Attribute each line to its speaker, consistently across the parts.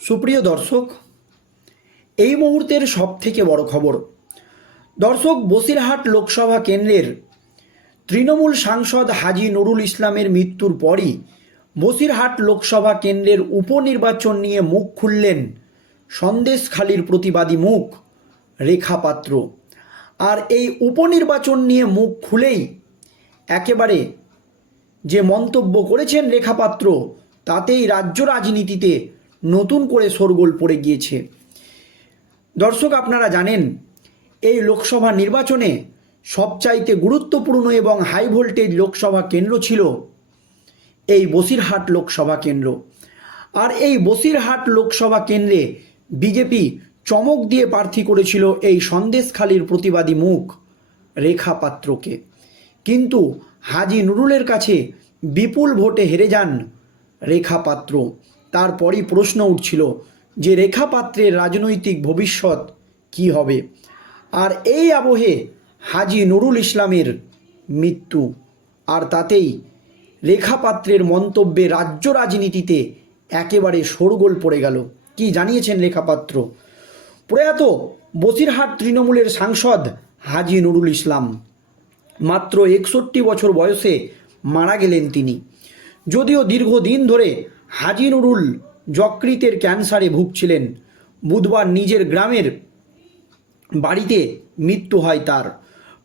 Speaker 1: সুপ্রিয় দর্শক, এই মুহূর্তের সবথেকে বড় খবর, দর্শক, বসিরহাট লোকসভা কেন্দ্রের তৃণমূল সাংসদ হাজি নুরুল ইসলামের মৃত্যুর পরই বসিরহাট লোকসভা কেন্দ্রের উপনির্বাচন নিয়ে মুখ খুললেন সন্দেশখালির প্রতিবাদী মুখ রেখা পাত্র। আর এই উপনির্বাচন নিয়ে মুখ খুলেই একেবারে যে মন্তব্য করেছেন রেখাপাত্র তাতেই রাজ্য রাজনীতিতে নতুন করে শোরগোল পড়ে গিয়েছে। দর্শক, আপনারা জানেন, এই লোকসভা নির্বাচনে সবচাইতে গুরুত্বপূর্ণ এবং হাই ভোল্টেজ লোকসভা কেন্দ্র ছিল এই বসিরহাট লোকসভা কেন্দ্র। আর এই বসিরহাট লোকসভা কেন্দ্রে বিজেপি চমক দিয়ে প্রার্থী করেছিল এই সন্দেশখালির প্রতিবাদী মুখ, রেখা পাত্রকে। কিন্তু হাজি নুরুলের কাছে বিপুল ভোটে হেরে যান রেখা পাত্র। তারপরই প্রশ্ন উঠছিল যে রেখা পাত্রের রাজনৈতিক ভবিষ্যৎ কি হবে? আর এই আবহে হাজি নুরুল ইসলামের মৃত্যু। আর তাতেই রেখা পাত্রের মন্তব্যে রাজ্য রাজনীতিতে একেবারে শোরগোল পড়ে গেল। কি জানিয়েছেন রেখাপাত্র? প্রয়াত বসিরহাট তৃণমূলের সাংসদ হাজি নুরুল ইসলাম। মাত্র একষট্টি বছর বয়সে মারা গেলেন তিনি। যদিও দীর্ঘদিন ধরে হাজি নুরুল যকৃতের ক্যান্সারে ভুগছিলেন। বুধবার নিজের গ্রামের বাড়িতে মৃত্যু হয় তার।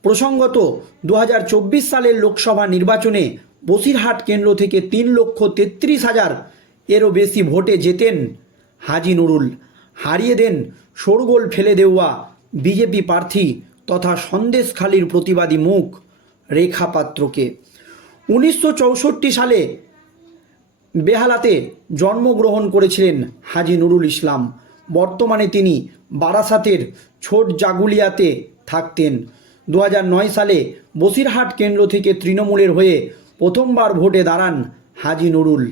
Speaker 1: প্রসঙ্গত দু হাজার চব্বিশ সালের লোকসভা নির্বাচনে বসিরহাট কেন্দ্র থেকে তিন লক্ষ তেত্রিশ হাজার এরও বেশি ভোটে জেতেন হাজি নুরুল হারিয়ে দেন শোরগোল ফেলে দেওয়া বিজেপি প্রার্থী তথা সন্দেশখালির প্রতিবাদী মুখ রেখা পাত্রকে উনিশশো চৌষট্টি সালে বেহালাতে জন্মগ্রহণ করেছিলেন হাজি নুরুল ইসলাম। বর্তমানে তিনি বারাসাতের ছোট জাগুলিয়াতে থাকতেন। দু সালে বসিরহাট কেন্দ্র থেকে তৃণমূলের হয়ে প্রথমবার ভোটে দাঁড়ান হাজি নুরুল।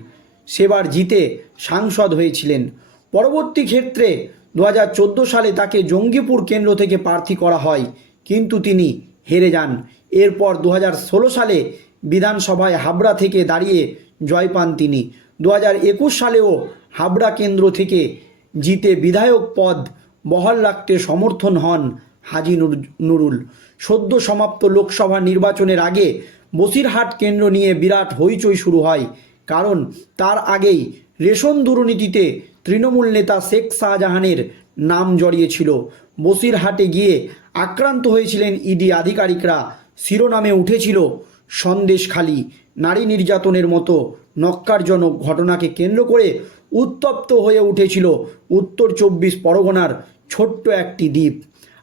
Speaker 1: সেবার জিতে সাংসদ হয়েছিলেন। পরবর্তী ক্ষেত্রে দু হাজার চোদ্দ সালে তাকে জঙ্গিপুর কেন্দ্র থেকে প্রার্থী করা হয়, কিন্তু তিনি হেরে যান। এরপর দু হাজার ষোলো সালে বিধানসভায় হাবড়া থেকে দাঁড়িয়ে জয় পান তিনি। দু হাজার একুশ সালেও হাবড়া কেন্দ্র থেকে জিতে বিধায়ক পদ বহাল রাখতে সমর্থন হন হাজি নুর- নুরুল। সদ্য সমাপ্ত লোকসভা নির্বাচনের আগে বসিরহাট কেন্দ্র নিয়ে বিরাট হইচই শুরু হয়, কারণ তার আগেই রেশন দুর্নীতিতে তৃণমূল নেতা শেখ শাহজাহানের নাম জড়িয়েছিল। বসিরহাটে গিয়ে আক্রান্ত হয়েছিলেন ইডি আধিকারিকরা। শিরোনামে উঠেছিল সন্দেশখালী নারী নির্যাতনের মতো নক্কারজনক ঘটনাকে কেন্দ্র করে উত্তপ্ত হয়ে উঠেছিল উত্তর চব্বিশ পরগনার ছোট্ট একটি দ্বীপ।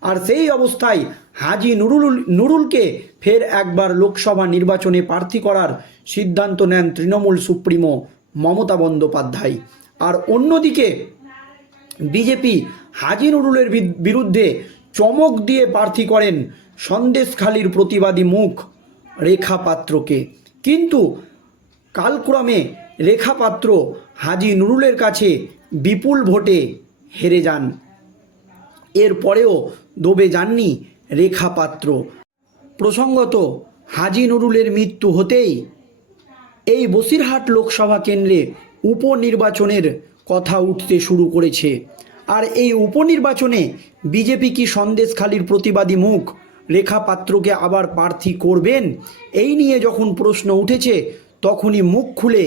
Speaker 1: আর সেই অবস্থায় হাজি নুরুল নুরুলকে ফের একবার লোকসভা নির্বাচনে প্রার্থী করার সিদ্ধান্ত নেন তৃণমূল সুপ্রিমো মমতা বন্দ্যোপাধ্যায়। আর অন্যদিকে বিজেপি হাজি নুরুলের বিরুদ্ধে চমক দিয়ে প্রার্থী করেন সন্দেশখালির প্রতিবাদী মুখ রেখা পাত্রকে কিন্তু কালক্রমে রেখা পাত্র হাজি নুরুলের কাছে বিপুল ভোটে হেরে যান। এরপরেও দবে যাননি রেখা পাত্র প্রসঙ্গত, হাজি নুরুলের মৃত্যু হতেই এই বসিরহাট লোকসভা কেন্দ্রে উপনির্বাচনের কথা উঠতে শুরু করেছে। আর এই উপনির্বাচনে বিজেপি কি সন্দেশখালির প্রতিবাদী মুখ রেখা পাত্রকে আবার প্রার্থী করবেন? এই নিয়ে যখন প্রশ্ন উঠেছে, তখনই মুখ খুলে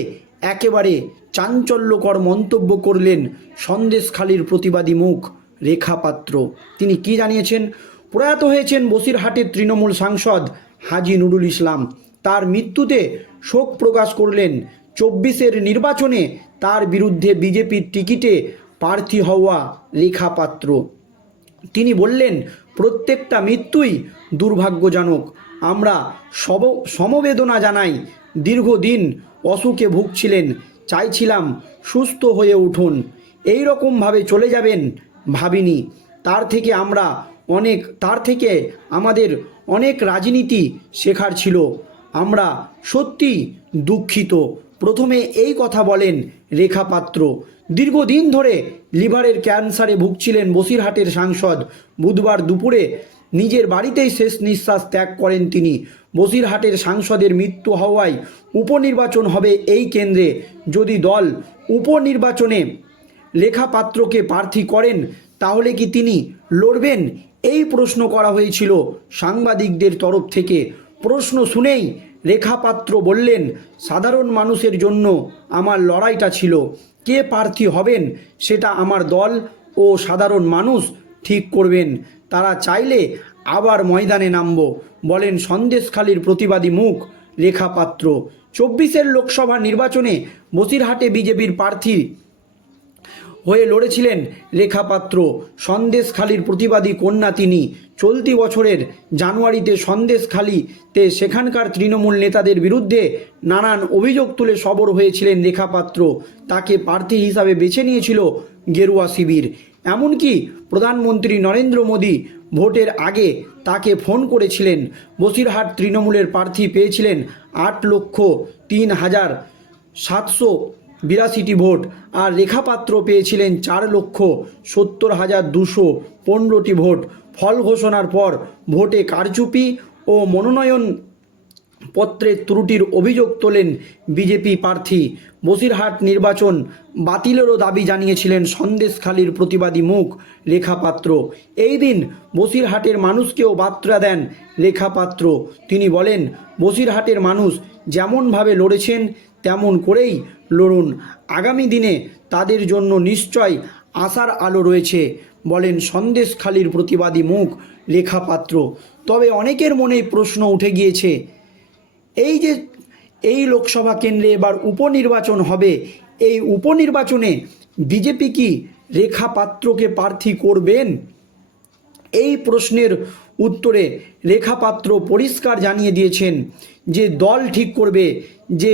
Speaker 1: একেবারে চাঞ্চল্যকর মন্তব্য করলেন সন্দেশখালির প্রতিবাদী মুখ রেখা পাত্র তিনি কি জানিয়েছেন? প্রয়াত হয়েছেন বসিরহাটের তৃণমূল সাংসদ হাজি নুরুল ইসলাম। তার মৃত্যুতে শোক প্রকাশ করলেন চব্বিশের নির্বাচনে তার বিরুদ্ধে বিজেপির টিকিটে প্রার্থী হওয়া রেখা পাত্র তিনি বললেন, প্রত্যেকটা মৃত্যুই দুর্ভাগ্যজনক। আমরা সব, সমবেদনা জানাই, দীর্ঘদিন অসুখে ভুগছিলেন, চাইছিলাম সুস্থ হয়ে উঠুন। এই রকমভাবে চলে যাবেন ভাবিনি। তার থেকে আমরা অনেক, তার থেকে আমাদের অনেক রাজনীতি শেখার ছিল। আমরা সত্যি দুঃখিত। প্রথমে এই কথা বলেন রেখা পাত্র। দীর্ঘদিন ধরে লিভারের ক্যান্সারে ভুগছিলেন বসিরহাটের সাংসদ। বুধবার দুপুরে নিজের বাড়িতেই শেষ নিঃশ্বাস ত্যাগ করেন তিনি। বসিরহাটের সাংসদের মৃত্যু হওয়ায় উপনির্বাচন হবে এই কেন্দ্রে। যদি দল উপনির্বাচনে লেখা পাত্রকে প্রার্থী করেন, তাহলে কি তিনি লড়বেন? এই প্রশ্ন করা হয়েছিল সাংবাদিকদের তরফ থেকে। প্রশ্ন শুনেই রেখা পাত্র বললেন, সাধারণ মানুষের জন্য আমার লড়াইটা ছিল। কে প্রার্থী হবেন সেটা আমার দল ও সাধারণ মানুষ ঠিক করবেন। তারা চাইলে আবার ময়দানে নামব। বলেন সন্দেশখালীর প্রতিবাদী মুখ রেখা পাত্র চব্বিশের লোকসভা নির্বাচনে বসিরহাটে বিজেপির প্রার্থী হয়ে লড়েছিলেন রেখাপাত্র সন্দেশখালীর প্রতিবাদী কন্যা তিনি। চলতি বছরের জানুয়ারিতে সন্দেশখালীতে সেখানকার তৃণমূল নেতাদের বিরুদ্ধে নানান অভিযোগ তুলে সবর হয়েছিলেন রেখাপাত্র তাকে প্রার্থী হিসাবে বেছে নিয়েছিল গেরুয়া শিবির। এমনকি প্রধানমন্ত্রী নরেন্দ্র মোদী ভোটের আগে তাকে ফোন করেছিলেন। বসিরহাট তৃণমূলের প্রার্থী পেয়েছিলেন আট লক্ষ তিন হাজার সাতশো বিরাশিটি ভোট আর রেখাপাত্র পেয়েছিলেন চার লক্ষ সত্তর হাজার দুশো পনেরোটি ভোট। ফল ঘোষণার পর ভোটে কারচুপি ও মনোনয়ন পত্রের ত্রুটির অভিযোগ তোলেন বিজেপি প্রার্থী। বসিরহাট নির্বাচন বাতিলেরও দাবি জানিয়েছিলেন সন্দেশখালীর প্রতিবাদী মুখ রেখাপাত্র। এই দিন বসিরহাটের মানুষকেও বার্তা দেন রেখাপাত্র। তিনি বলেন, বসিরহাটের মানুষ যেমনভাবে লড়েছেন, তেমন করেই লড়ুন। আগামী দিনে তাদের জন্য নিশ্চয় আশার আলো রয়েছে, বলেন সন্দেশখালীর প্রতিবাদী মুখ লেখাপাত্র। তবে অনেকের মনেই প্রশ্ন উঠে গিয়েছে, এই যে এই লোকসভা কেন্দ্রে এবার উপনির্বাচন হবে, এই উপনির্বাচনে বিজেপি কি রেখা পাত্রকে প্রার্থী করবেন? এই প্রশ্নের উত্তরে রেখা পাত্র পরিষ্কার জানিয়ে দিয়েছেন যে দল ঠিক করবে, যে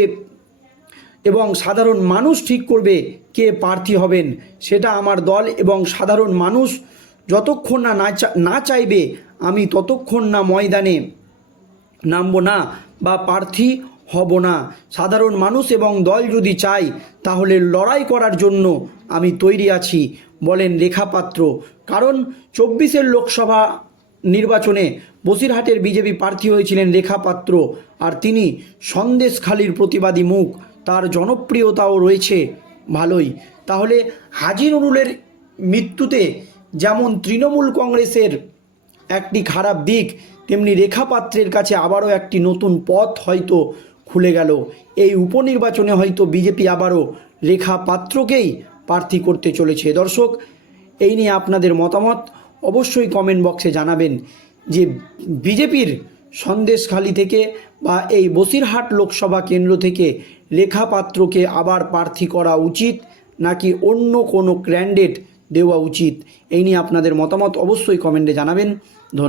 Speaker 1: এবং সাধারণ মানুষ ঠিক করবে কে প্রার্থী হবেন, সেটা আমার দল এবং সাধারণ মানুষ যতক্ষণ না না চাইবে, আমি ততক্ষণ না ময়দানে নামব না বা প্রার্থী হব না। সাধারণ মানুষ এবং দল যদি চাই তাহলে লড়াই করার জন্য আমি তৈরি আছি, বলেন রেখাপাত্র। কারণ চব্বিশের লোকসভা নির্বাচনে বসিরহাটের বিজেপি প্রার্থী হয়েছিলেন রেখাপাত্র, আর তিনি সন্দেশখালীর প্রতিবাদী মুখ। তার জনপ্রিয়তাও রয়েছে ভালোই। তাহলে হাজি নুরুলের মৃত্যুতে যেমন তৃণমূল কংগ্রেসের একটি খারাপ দিক, তেমনি রেখাপাত্রের কাছে আবারও একটি নতুন পথ হয়তো খুলে গেল। এই উপনির্বাচনে হয়তো বিজেপি আবারও রেখা পাত্রকেই প্রার্থী করতে চলেছে। দর্শক, এই নিয়ে আপনাদের মতামত অবশ্যই কমেন্ট বক্সে জানাবেন যে বিজেপির সন্দেশখালি থেকে বা এই বসিরহাট লোকসভা কেন্দ্র থেকে লেখাপাত্রকে আবার প্রার্থী করা উচিত নাকি অন্য কোনো ক্যান্ডিডেট দেওয়া উচিত? এই নিয়ে আপনাদের মতামত অবশ্যই কমেন্টে জানাবেন। ধন্যবাদ।